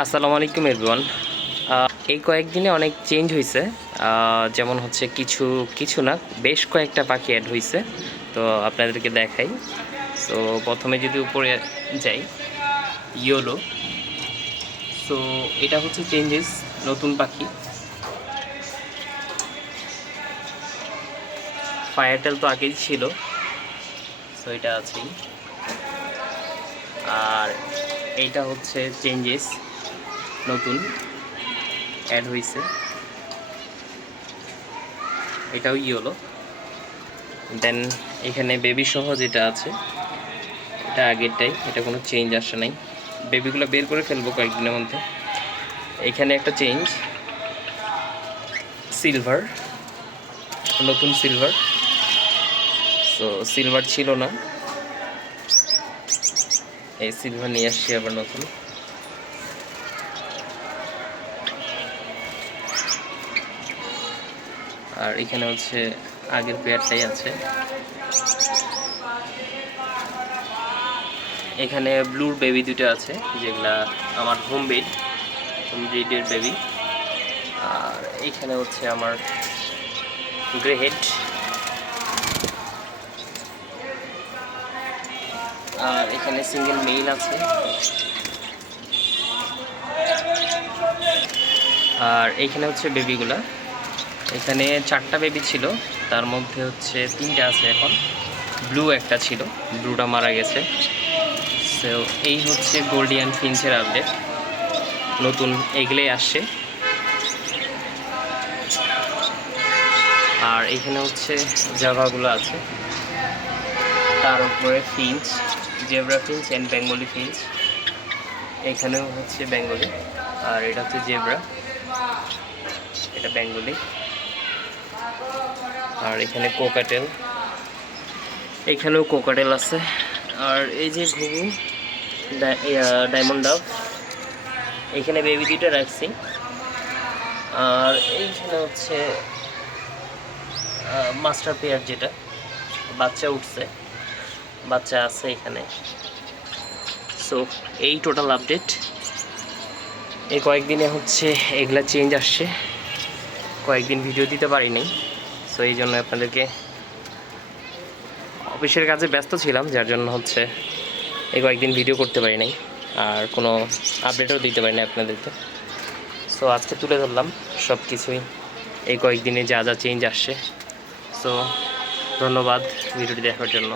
আসসালামু আলাইকুম এভরিওয়ান। এই কয়েকদিনে অনেক চেঞ্জ হয়েছে। যেমন হচ্ছে কিছু কিছু না, বেশ কয়েকটা পাখি অ্যাড হয়েছে, তো আপনাদেরকে দেখাই। সো প্রথমে যদি উপরে যাই, ইয়োলো। সো এটা হচ্ছে চেঞ্জেস, নতুন পাখি। ফায়ারটেল তো আগেই ছিল, সো এটা আছেই। আর এইটা হচ্ছে চেঞ্জেস, নতুন অ্যাড হয়েছে, এটাও ইয়োলো। দেন এখানে বেবি সহ যেটা আছে এটা আগেরটাই, এটা কোনো চেঞ্জ আসে নাই। বেবিগুলো বের করে ফেলবো কয়েকদিনের মধ্যে। এখানে একটা চেঞ্জ, সিলভার, নতুন সিলভার। সো সিলভার ছিল না, এই সিলভার নিয়ে আসছি আবার নতুন। আর এখানে হচ্ছে আগের পেয়ারটাই আছে। এখানে ব্লুর বেবি দুটো আছে, যেগুলা আমার হোম ব্রিডের বেবি। আর এখানে হচ্ছে আমার গ্রে হেড। আর এখানে সিঙ্গেল মেইল আছে। আর এইখানে হচ্ছে বেবিগুলা, এখানে 4টা বেবি ছিল, তার মধ্যে হচ্ছে 3টা আছে এখন। ব্লু একটা ছিল, ব্লুটা মারা গেছে। সো এই হচ্ছে গোল্ডিয়ান ফিঞ্চের আপডেট, নতুন এগুলোই আসছে। আর এখানে হচ্ছে জাভাগুলো আছে, তার উপরে Finch, zebra Finch and Bengali Finch. এখানেও হচ্ছে বেঙ্গলি, আর এটা হচ্ছে জেব্রা, এটা বেঙ্গলি। আর এখানে কোকাটেল, এখানেও কোকাটেল আছে। আর এই যে ঘুঘু, ডায়মন্ড ডাব, এখানে বেবি দুটো রাখছি। আর এইখানে হচ্ছে মাস্টার পেয়ার, যেটা বাচ্চা উঠছে, বাচ্চা আছে এখানে। সো এই টোটাল আপডেট। এই কয়েকদিনে হচ্ছে এগুলা চেঞ্জ আসছে, কয়েকদিন ভিডিও দিতে পারি নাই। সো এই জন্য আপনাদেরকে, অফিসের কাজে ব্যস্ত ছিলাম, যার জন্য হচ্ছে এই কয়েকদিন ভিডিও করতে পারি নাই, আর কোনো আপডেটও দিতে পারি না আপনাদেরকে। সো আজকে তুলে ধরলাম সব কিছুই, এই কয়েকদিনে যা যা চেঞ্জ আসছে। সো ধন্যবাদ ভিডিওটি দেখার জন্য।